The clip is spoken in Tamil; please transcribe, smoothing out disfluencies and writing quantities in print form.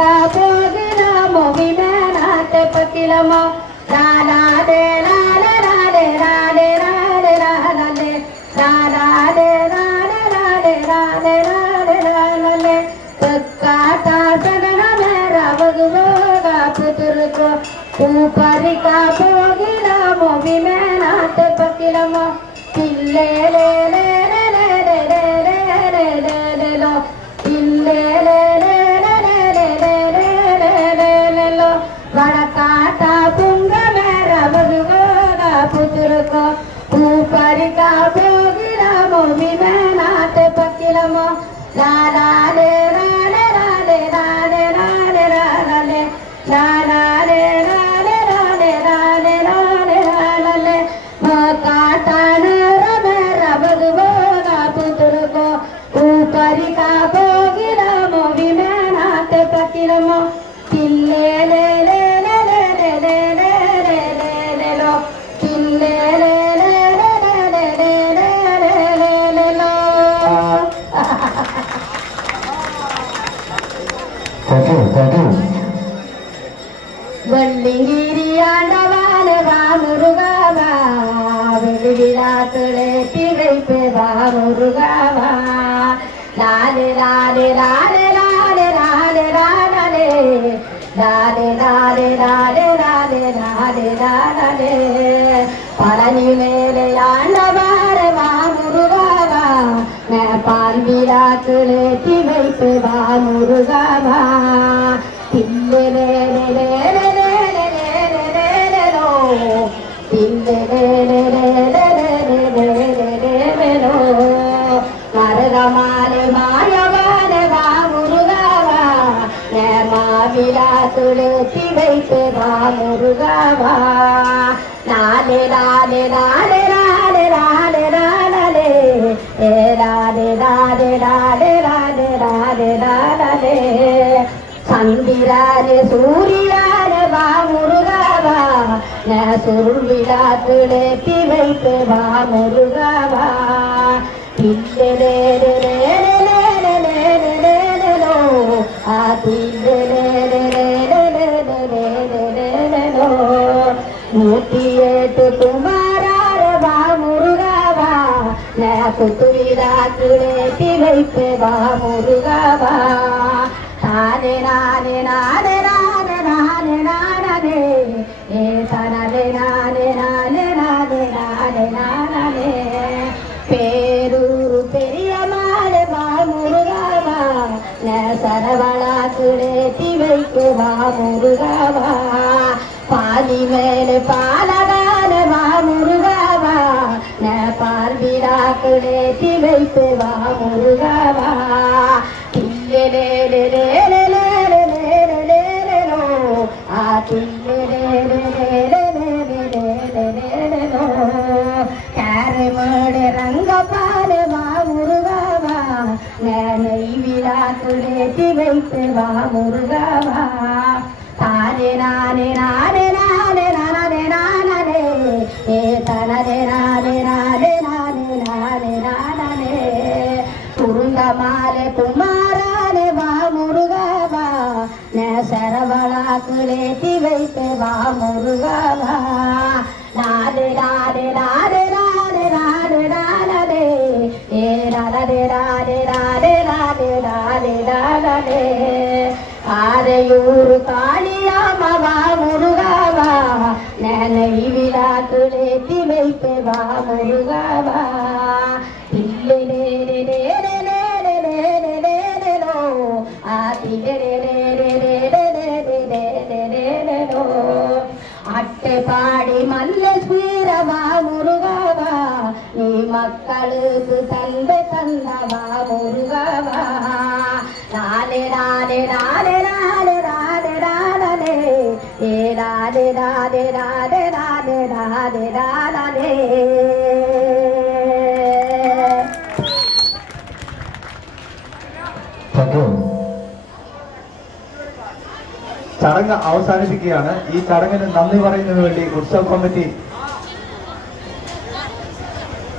ka pogila mo vimana te pakilamo la la de la la la de la de la de la la de la la de la de la de la de la de la la de takata sagana mera vagvoga puturko upari ka pogila mo vimana te pakilamo ille le le le le le le le le le lo ille le le le le le le le le lo vadakata punga mera vagvoga puturko upari ka pogila mo vimana te pakilamo la la le la le la le la le la le la le la la le la le la le la le la le la le makatana ramera bhagavana putrako upari ka pogila mo vimana te pakilamo tille le le le le le le le le le lo tille le le le le le le le le lo Thank you. வள்ளிங்கிரி ஆண்டவான முருகாவா வெளிவிழாக்களே திரைப்பு முருகாவா லாலே லாலே லாலே லாலே லாலே லாலே லாலே லாலே லாலே லாலே லாலே லாலே Palani மேலே ஆண்டவான முருகாவா பால் விழாக்களே திரைப்பு முருகாவா தில்லே மருகமாலை மாயவான முருகாவா மாவிழாத்துளி வைத்து முருகாவா லாலே லாலே லாலே லாலே லாலே லாலே லாலே லாலே லாலே லாலே லாலே லாலே சந்திராரே சூரியாரே வா முருகாவா சுருள் விழாக்களே திவைத்து வா முருகாவா தில்லே நூத்தி எட்டு குமாரார வா முருகாவா குத்து விழாக்களே திவைத்து வா முருகாவா நானே நானே நானே நானே நானே நானே ஏ தனே நானே நானே நானே நானே நானே பேரூரு பெரிய மாலை வா முருகாவா சரவளாக்குளே திவைக்கு வா முருகாவா பாலி மேலே பாலகால வா முருகாவா பால் விழாக்குளே திவைக்கு வா முருகாவா கரைமோடு ரங்கப்பால வா முருகாவா நெய் விழாக்குளே திவைத்து வா முருகாவா தானே நானே நானே நானே நானே நானே ஏ தனே நானே நானே நானே நானே நானே குருந்தமாலே குமாரானே வா முருகாவா சரவளாக்குளே திவைத்து வா முருகாவா நாடு நாடு நாடு நாடு நாடு நாடே ஏ நாடே நாடே நாடே நாடே நாடே நாடே ஆரையூர் காளியாமா வா முருகாவா நெய் விழாக்குளே திவைத்து வா முருகாவா இல்லே அட்டை பாடி மல்லேஸ்வரவா முருகாவா நீ மக்களுக்கு தந்தை தந்தவா முருகாவா நானே நானே நானே நானே நானே நானே ஏ நானே நானே நானே நானே நானே நானே ചടങ്ങ് അവസാനിപ്പിക്കുകയാണ്. ഈ ചടങ്ങിന് നന്ദി പറയുന്നതിന് വേണ്ടി ഉത്സവ കമ്മിറ്റി